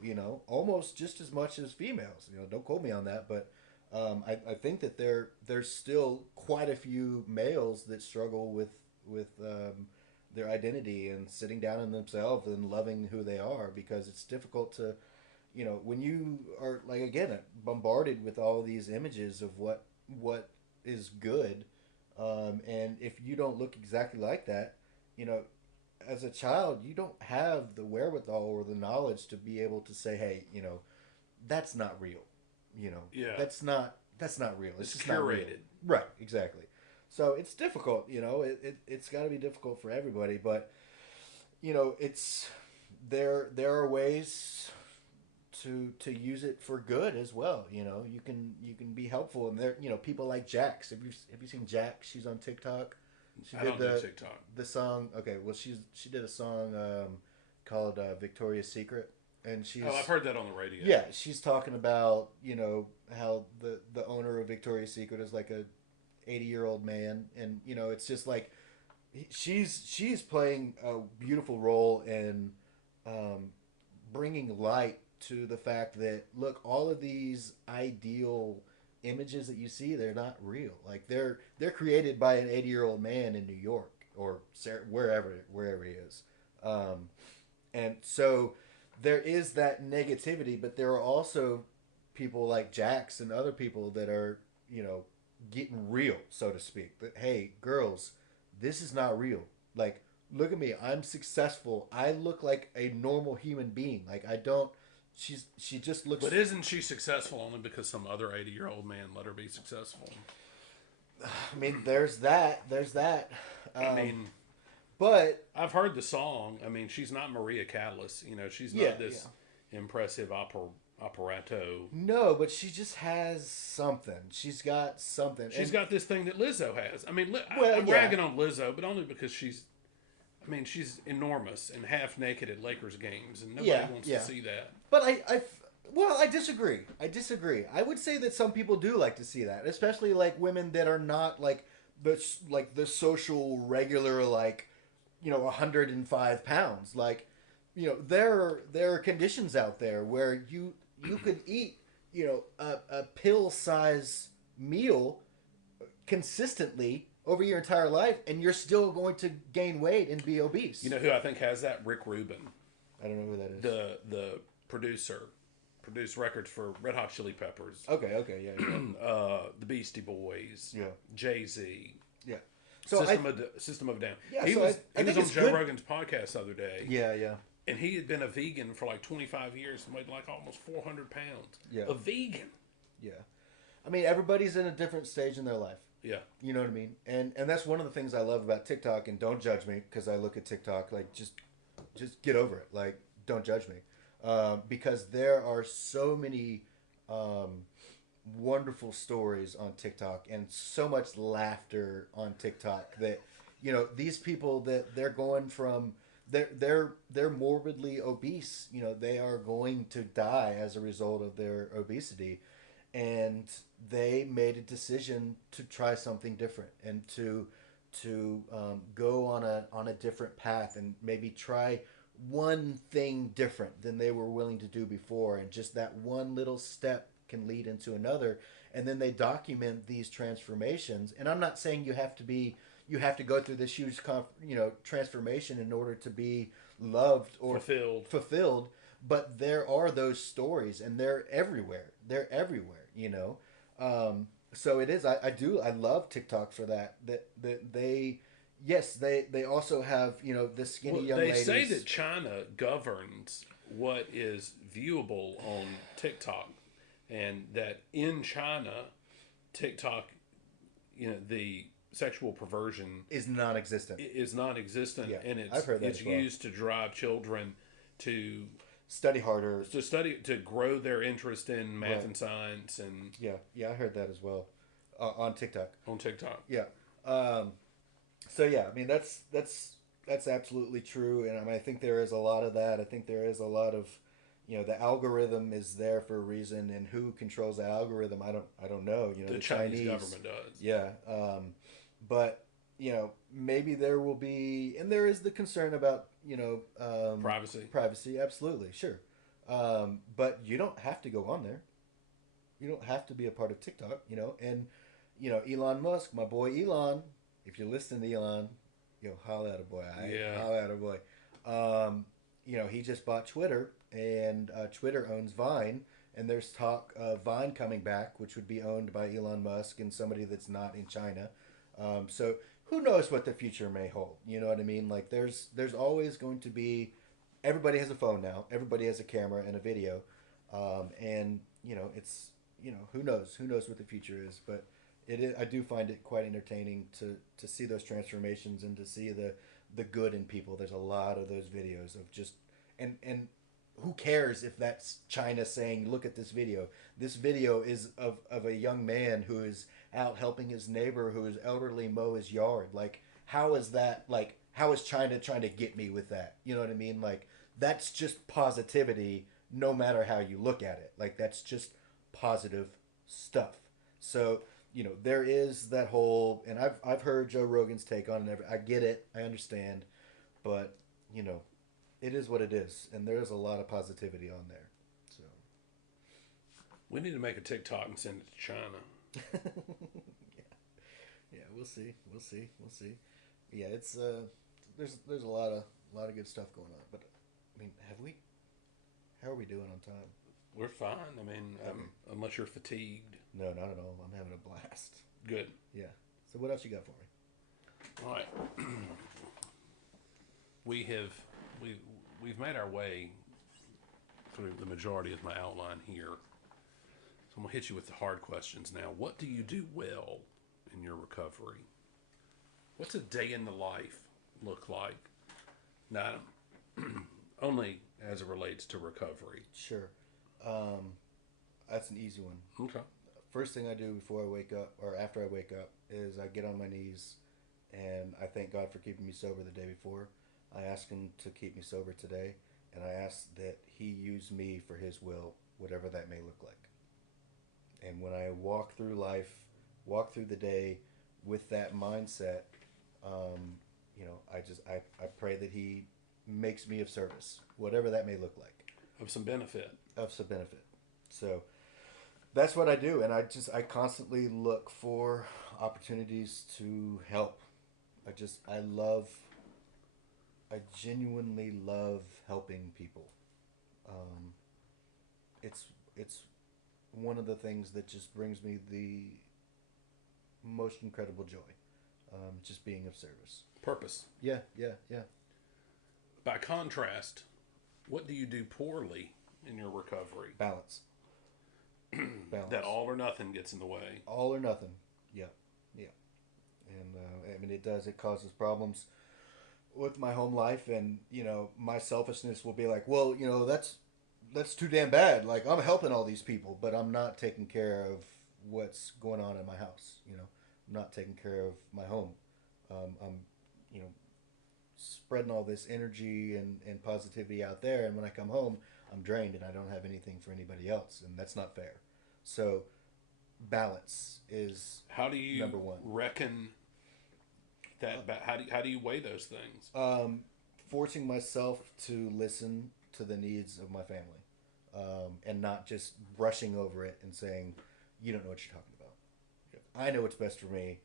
Almost just as much as females. Don't quote me on that, but I think that there's still quite a few males that struggle with their identity and sitting down in themselves and loving who they are, because it's difficult to, when you are like, again, bombarded with all these images of what is good, and if you don't look exactly like that, as a child, you don't have the wherewithal or the knowledge to be able to say, hey, that's not real. Yeah. That's not real. It's just curated. not real. Right, exactly. So it's difficult, it's got to be difficult for everybody, but it's there are ways to use it for good as well. You can be helpful, and there people like Jax. Have you seen Jax? She's on TikTok. She I don't do TikTok. The song. Okay, well she did a song called Victoria's Secret, and she's. Oh, I've heard that on the radio. Yeah, she's talking about how the owner of Victoria's Secret is like a 80-year-old man, and it's just like she's playing a beautiful role in bringing light to the fact that, look, all of these ideal images that you see, they're not real. Like they're created by an 80-year-old man in New York or wherever he is, and so there is that negativity, but there are also people like Jax and other people that are getting real, so to speak. That, hey, girls, this is not real. Like, look at me, I'm successful, I look like a normal human being. Like, I don't. She just looks. But isn't she successful only because some other 80-year-old man let her be successful? I mean, there's that. I mean, but I've heard the song. I mean, she's not Maria Callas. She's not this impressive operato. No, but she just has something. She's got something. She's got this thing that Lizzo has. I mean, I'm ragging on Lizzo, but only because she's enormous and half naked at Lakers games, and nobody wants to see that. But I disagree. I would say that some people do like to see that, especially like women that are not like the social regular, 105 pounds. Like, there are conditions out there where you could eat a pill size meal consistently over your entire life, and you're still going to gain weight and be obese. You know who I think has that? Rick Rubin, I don't know who that is. the producer, produced records for Red Hot Chili Peppers. Okay, yeah. The Beastie Boys. Yeah. Jay-Z. Yeah. So System of a Down. Yeah, He so was I think on it's Joe good. Rogan's podcast the other day. Yeah. And he had been a vegan for like 25 years and weighed like almost 400 pounds. Yeah. A vegan. Yeah. I mean, everybody's in a different stage in their life. Yeah. You know what I mean? And that's one of the things I love about TikTok, and don't judge me because I look at TikTok like just get over it. Like, don't judge me. Because there are so many wonderful stories on TikTok and so much laughter on TikTok that, you know, these people that they're going from they're morbidly obese. You know, they are going to die as a result of their obesity, and they made a decision to try something different and to go on a different path and maybe try one thing different than they were willing to do before, and just that one little step can lead into another, and then they document these transformations. And I'm not saying you have to go through this huge transformation in order to be loved or fulfilled, but there are those stories, and they're everywhere, you know. So it is, I love TikTok for that they also have, you know, the skinny young ladies. They say that China governs what is viewable on TikTok, and that in China, TikTok, you know, the sexual perversion is non-existent. Yeah. And I've heard that it's as well. used to drive children to study harder, to grow their interest in math and science, and I heard that as well on TikTok. Yeah. So yeah, I mean that's absolutely true, and I mean I think there is a lot of that. I think there is a lot of, you know, the algorithm is there for a reason, and who controls the algorithm, I don't know. You know, the Chinese government does. Yeah, but you know, maybe there will be, and there is the concern about, you know, privacy. Absolutely, sure, but you don't have to go on there. You don't have to be a part of TikTok. You know, and you know, Elon Musk, my boy Elon. If you're listening to Elon, yo, holla at a boy. Holla at a boy. You know, he just bought Twitter, and Twitter owns Vine, and there's talk of Vine coming back, which would be owned by Elon Musk and somebody that's not in China. So who knows what the future may hold? You know what I mean? Like there's always going to be. Everybody has a phone now. Everybody has a camera and a video, and you know, it's, you know, who knows what the future is, but. I do find it quite entertaining to see those transformations and to see the good in people. There's a lot of those videos of just and who cares if that's China saying, look at this video. This video is of a young man who is out helping his neighbor who is elderly mow his yard. Like, how is that, like, how is China trying to get me with that? You know what I mean? Like, that's just positivity no matter how you look at it. Like, that's just positive stuff. So, you know, there is that whole, and I've heard Joe Rogan's take on it. I get it, I understand, but you know, it is what it is, and there's a lot of positivity on there. So we need to make a TikTok and send it to China. yeah, we'll see. Yeah, it's there's a lot of good stuff going on, but I mean, how are we doing on time? We're fine. I mean, unless you're fatigued. No, not at all. I'm having a blast. Good. Yeah. So what else you got for me? All right. We've made our way through the majority of my outline here. So I'm going to hit you with the hard questions now. What do you do well in your recovery? What's a day in the life look like? Now, only as it relates to recovery. Sure. That's an easy one. Okay. First thing I do before I wake up, or after I wake up, is I get on my knees and I thank God for keeping me sober the day before. I ask Him to keep me sober today, and I ask that He use me for His will, whatever that may look like. And when I walk through life, walk through the day with that mindset, you know, I pray that He makes me of service, whatever that may look like. Of some benefit. So That's what I do, and I constantly look for opportunities to help. I genuinely love helping people. Um, it's it's one of the things that just brings me the most incredible joy. Just being of service. Purpose. Yeah, yeah, yeah. By contrast, what do you do poorly in your recovery? Balance. Balance. That all or nothing gets in the way. All or nothing. Yeah, yeah. And I mean, it does. It causes problems with my home life, and my selfishness will be like, well, that's too damn bad. Like, I'm helping all these people, but I'm not taking care of what's going on in my house. I'm not taking care of my home. I'm, you know, spreading all this energy and positivity out there, and when I come home, I'm drained and I don't have anything for anybody else, and that's not fair. So, balance is How do you number one. reckon that? How do you weigh those things? Forcing myself to listen to the needs of my family, and not just brushing over it and saying, "You don't know what you're talking about. I know what's best for me.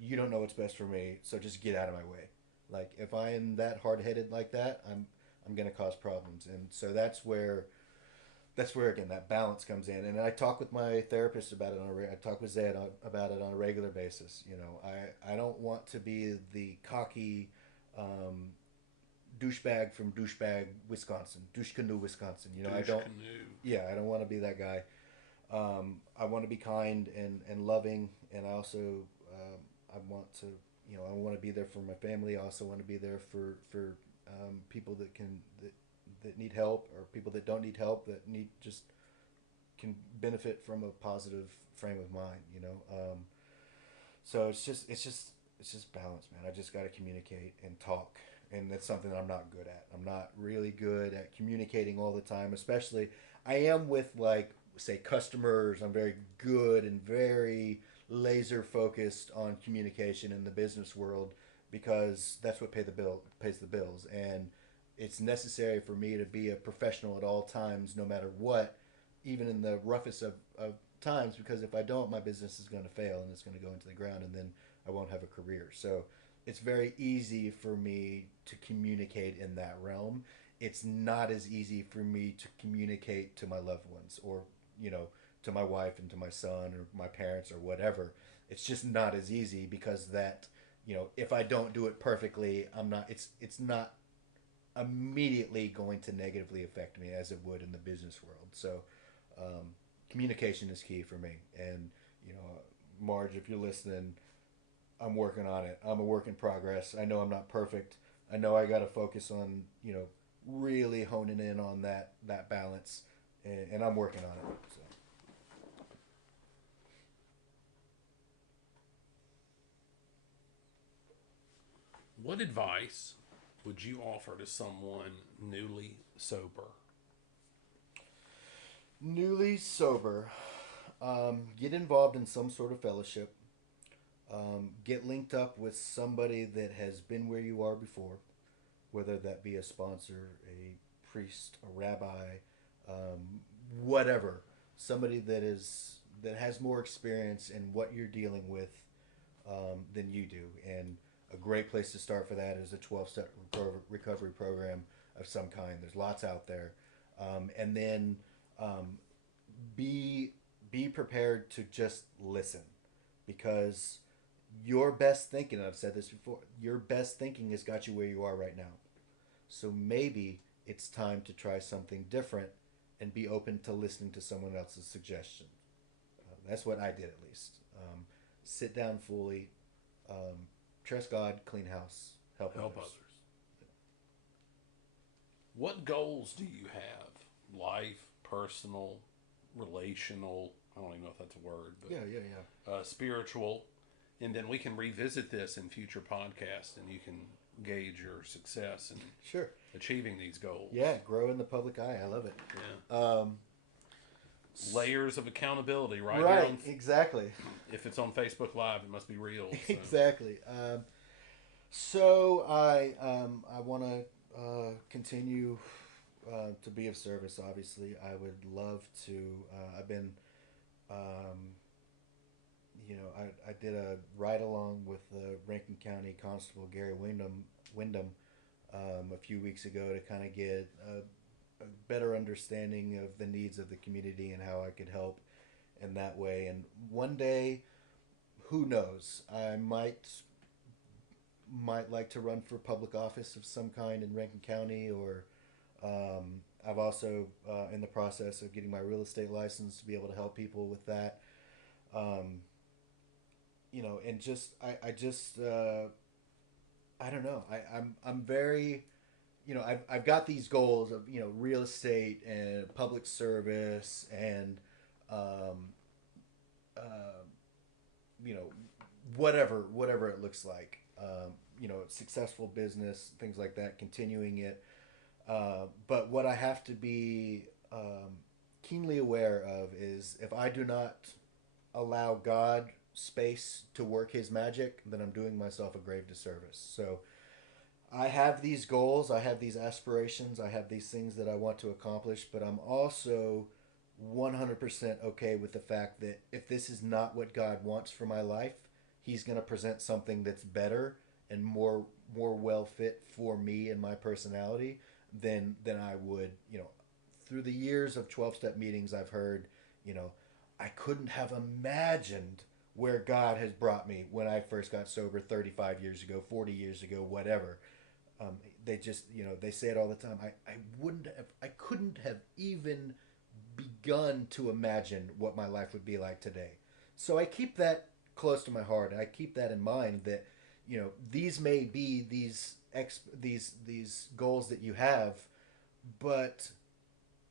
You don't know what's best for me. So just get out of my way." Like, if I am that hard headed like that, I'm gonna cause problems, and so that's where again that balance comes in. And I talk with my therapist about it I talk with Zed about it on a regular basis. I don't want to be the cocky douchebag from douchebag Wisconsin, douche canoe Wisconsin. I don't. Canoe. Yeah, I don't want to be that guy. I want to be kind and loving, and I also I want to I want to be there for my family. I also want to be there for people that need help, or people that don't need help, that need just can benefit from a positive frame of mind. So it's just balance, man. I just got to communicate and talk, and that's something that I'm not good at. I'm not really good at communicating all the time, especially I am with, like, say, customers. I'm very good and very laser focused on communication in the business world, because that's what pays the bills, and it's necessary for me to be a professional at all times, no matter what, even in the roughest of times, because if I don't, my business is going to fail and it's going to go into the ground, and then I won't have a career. So it's very easy for me to communicate in that realm. It's not as easy for me to communicate to my loved ones, or to my wife and to my son or my parents or whatever. It's just not as easy, because that if I don't do it perfectly, I'm not. It's not immediately going to negatively affect me as it would in the business world. So communication is key for me. And Marge, if you're listening, I'm working on it. I'm a work in progress. I know I'm not perfect. I know I got to focus on really honing in on that balance, and I'm working on it. So. What advice would you offer to someone newly sober? Newly sober, get involved in some sort of fellowship. Get linked up with somebody that has been where you are before, whether that be a sponsor, a priest, a rabbi, whatever. Somebody that has more experience in what you're dealing with than you do. And a great place to start for that is a 12-step recovery program of some kind. There's lots out there. And then be prepared to just listen, because your best thinking, I've said this before, your best thinking has got you where you are right now. So maybe it's time to try something different and be open to listening to someone else's suggestion. That's what I did, at least. Sit down fully, trust God, clean house, help others. What goals do you have? Life, personal, relational, I don't even know if that's a word, but yeah. Spiritual. And then we can revisit this in future podcasts, and you can gauge your success in Sure. achieving these goals. Yeah, grow in the public eye. I love it. Yeah. Layers of accountability, right? Right, exactly. If it's on Facebook Live, it must be real. So. Exactly. So I want to continue to be of service. Obviously, I would love to. I've been Um, I did a ride along with Rankin County Constable Gary Wyndham a few weeks ago to kind of get a better understanding of the needs of the community and how I could help in that way. And one day, who knows, I might like to run for public office of some kind in Rankin County, or I've also in the process of getting my real estate license to be able to help people with that. Um, and just I just I don't know. I'm very, I've got these goals of real estate and public service and um, uh, you know whatever it looks like. Successful business, things like that, continuing it. But what I have to be keenly aware of is if I do not allow God space to work his magic, then I'm doing myself a grave disservice. So I have these goals, I have these aspirations, I have these things that I want to accomplish, but I'm also 100% okay with the fact that if this is not what God wants for my life, he's going to present something that's better and more well fit for me and my personality than I would, through the years of 12-step meetings I've heard, I couldn't have imagined where God has brought me when I first got sober 35 years ago, 40 years ago, whatever. They just, they say it all the time. I couldn't have even begun to imagine what my life would be like today. So I keep that close to my heart. I keep that in mind that, these may be these goals that you have, but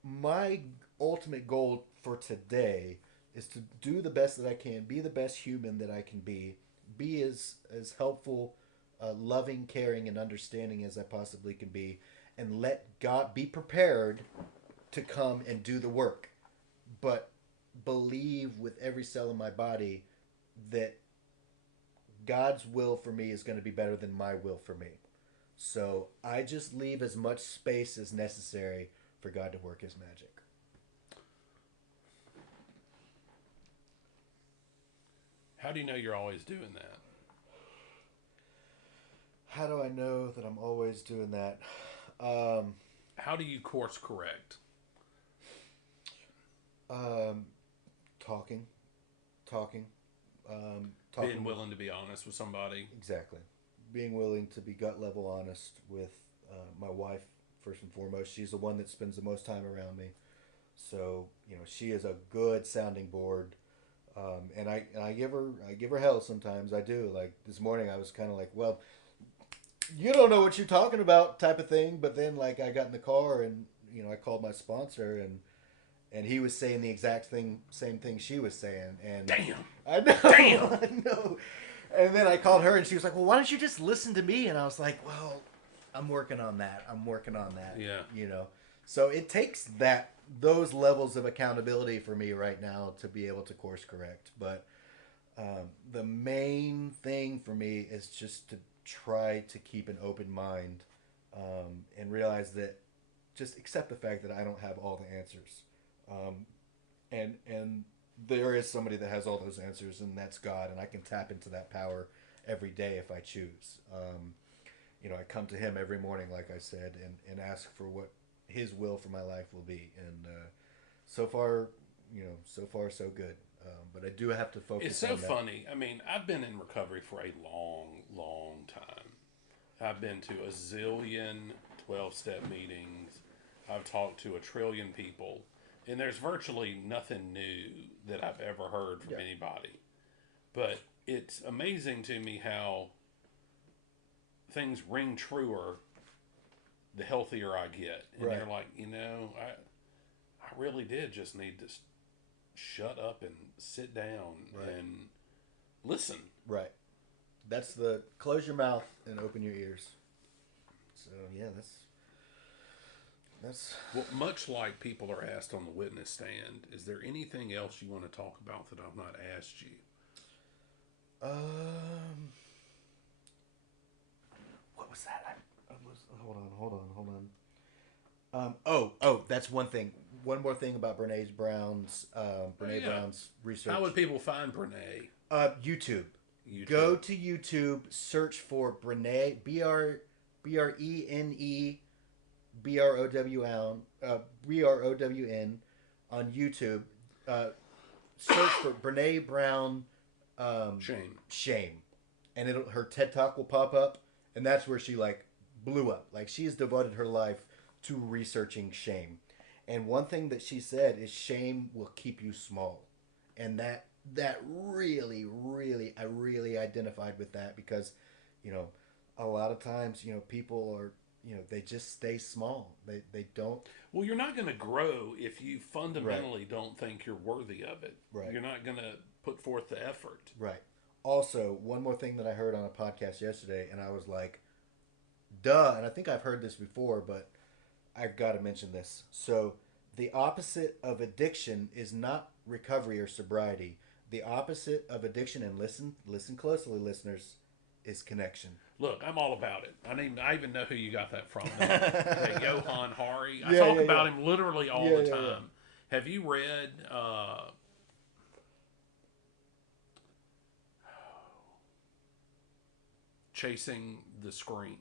my ultimate goal for today is to do the best that I can, be the best human that I can be as helpful, loving, caring, and understanding as I possibly can be, and let God be prepared to come and do the work. But believe with every cell in my body that God's will for me is going to be better than my will for me. So I just leave as much space as necessary for God to work his magic. How do you know you're always doing that? How do I know that I'm always doing that? How do you course correct? Um, talking, talking, talking. Being willing to be honest with somebody. Exactly. Being willing to be gut level honest with my wife, first and foremost. She's the one that spends the most time around me. So, she is a good sounding board. And I give her hell sometimes. I do. Like this morning I was kind of like, well, you don't know what you're talking about type of thing. But then like I got in the car and, I called my sponsor and he was saying the exact same thing she was saying. And damn. I know. Damn. I know. And then I called her and she was like, well, why don't you just listen to me? And I was like, well, I'm working on that. Yeah. So it takes those levels of accountability for me right now to be able to course correct. But the main thing for me is just to try to keep an open mind and realize that just accept the fact that I don't have all the answers. And there is somebody that has all those answers, and that's God, and I can tap into that power every day if I choose. I come to him every morning, like I said, and ask for what his will for my life will be. And so far, so good. But I do have to focus. It's so on that. funny. I mean, I've been in recovery for a long time. I've been to a zillion 12-step meetings. I've talked to a trillion people. And there's virtually nothing new that I've ever heard from anybody. But it's amazing to me how things ring truer the healthier I get. And Right. you're like, I really did just need to shut up and sit down and listen. Right. That's the close your mouth and open your ears. So yeah, that's Well, much like people are asked on the witness stand, is there anything else you want to talk about that I've not asked you? What was that? Hold on. Oh, that's one thing. one more thing about Brown's research. How would people find Brene? YouTube. YouTube. Go to YouTube. Search for Brene. BRENE BROWN on YouTube. Search for Brene Brown. Shame, and her TED Talk will pop up, and that's where she like blew up. Like she has devoted her life to researching shame, and one thing that she said is shame will keep you small, and that really I really identified with that because, a lot of times people are they just stay small. They don't. Well, you're not going to grow if you fundamentally don't think you're worthy of it. Right. You're not going to put forth the effort. Right. Also, one more thing that I heard on a podcast yesterday, and I was like, duh, and I think I've heard this before, but I've got to mention this. So, the opposite of addiction is not recovery or sobriety. The opposite of addiction, and listen closely, listeners, is connection. Look, I'm all about it. I even know who you got that from. That Johan Hari. I talk about him literally all the time. Yeah. Have you read... Chasing the Scream?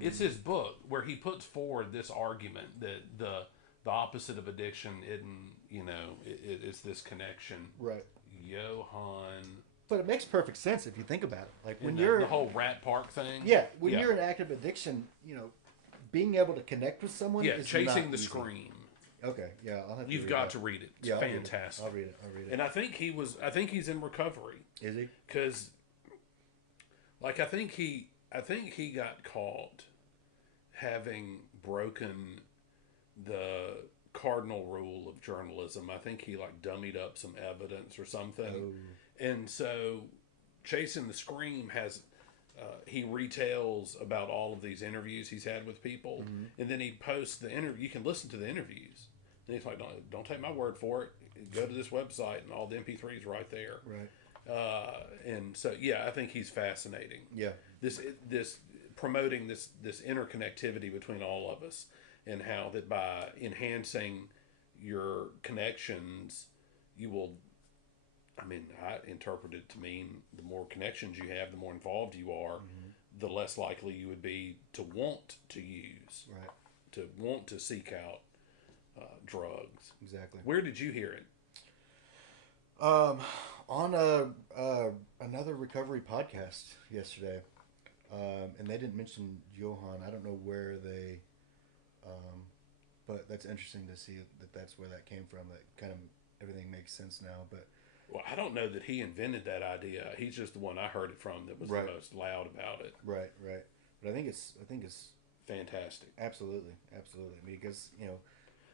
It's his book where he puts forward this argument that the opposite of addiction isn't, it's this connection. Right. Johan. But it makes perfect sense if you think about it. Like when the whole Rat Park thing. Yeah, when you're in active addiction, being able to connect with someone is Chasing not the easy. Scream. Okay, yeah, I'll have to. You've got to read it. It's fantastic. I'll read it. And I think he's in recovery. Is he? Because, I think he got caught having broken the cardinal rule of journalism. I think he dummied up some evidence or something. Oh. And so, Chasing the Scream has. He retells about all of these interviews he's had with people, and then he posts the interview. You can listen to the interviews. And he's like, "Don't take my word for it. Go to this website, and all the MP3s right there." Right. And so, I think he's fascinating. Yeah. This promoting this interconnectivity between all of us, and how that by enhancing your connections, you will. I interpret it to mean the more connections you have, the more involved you are, the less likely you would be to want to use, to want to seek out drugs. Exactly. Where did you hear it? On another recovery podcast yesterday, and they didn't mention Johan. I don't know where they, but that's interesting to see that's where that came from. That kind of everything makes sense now, but. Well, I don't know that he invented that idea. He's just the one I heard it from that was the most loud about it. Right. But I think it's fantastic. Absolutely. Because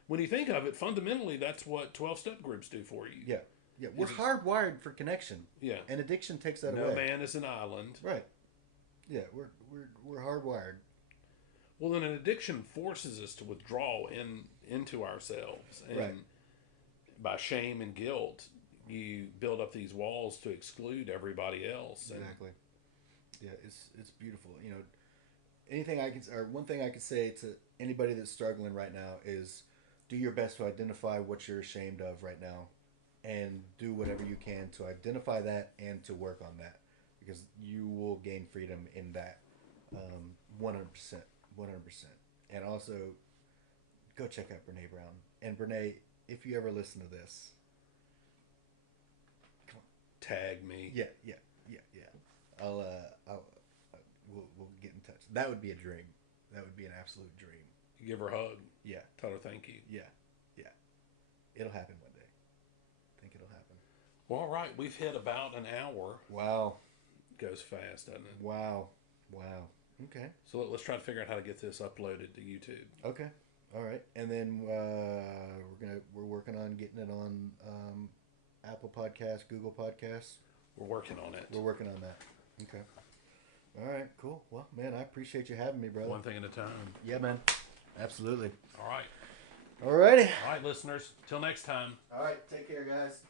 when you think of it, fundamentally, that's what 12-step groups do for you. Yeah. We're hardwired for connection. Yeah. And addiction takes that away. No man is an island. Right. Yeah. We're hardwired. Well, then an addiction forces us to withdraw into ourselves, and by shame and guilt. You build up these walls to exclude everybody else. Exactly. Yeah, it's beautiful. One thing I could say to anybody that's struggling right now is do your best to identify what you're ashamed of right now, and do whatever you can to identify that and to work on that, because you will gain freedom in that 100%. And also, go check out Brene Brown. And Brene, if you ever listen to this, tag me. Yeah. We'll get in touch. That would be a dream. That would be an absolute dream. You give her a hug. Yeah. Tell her thank you. Yeah. It'll happen one day. I think it'll happen. Well, all right. We've hit about an hour. Wow. Goes fast, doesn't it? Wow. Okay. So let's try to figure out how to get this uploaded to YouTube. Okay. All right. And then we're working on getting it on Apple Podcasts, Google Podcasts. We're working on it. We're working on that. Okay. All right, cool. Well, man, I appreciate you having me, brother. One thing at a time. Yeah, man. Absolutely. All right. All righty. All right, listeners. Till next time. All right. Take care, guys.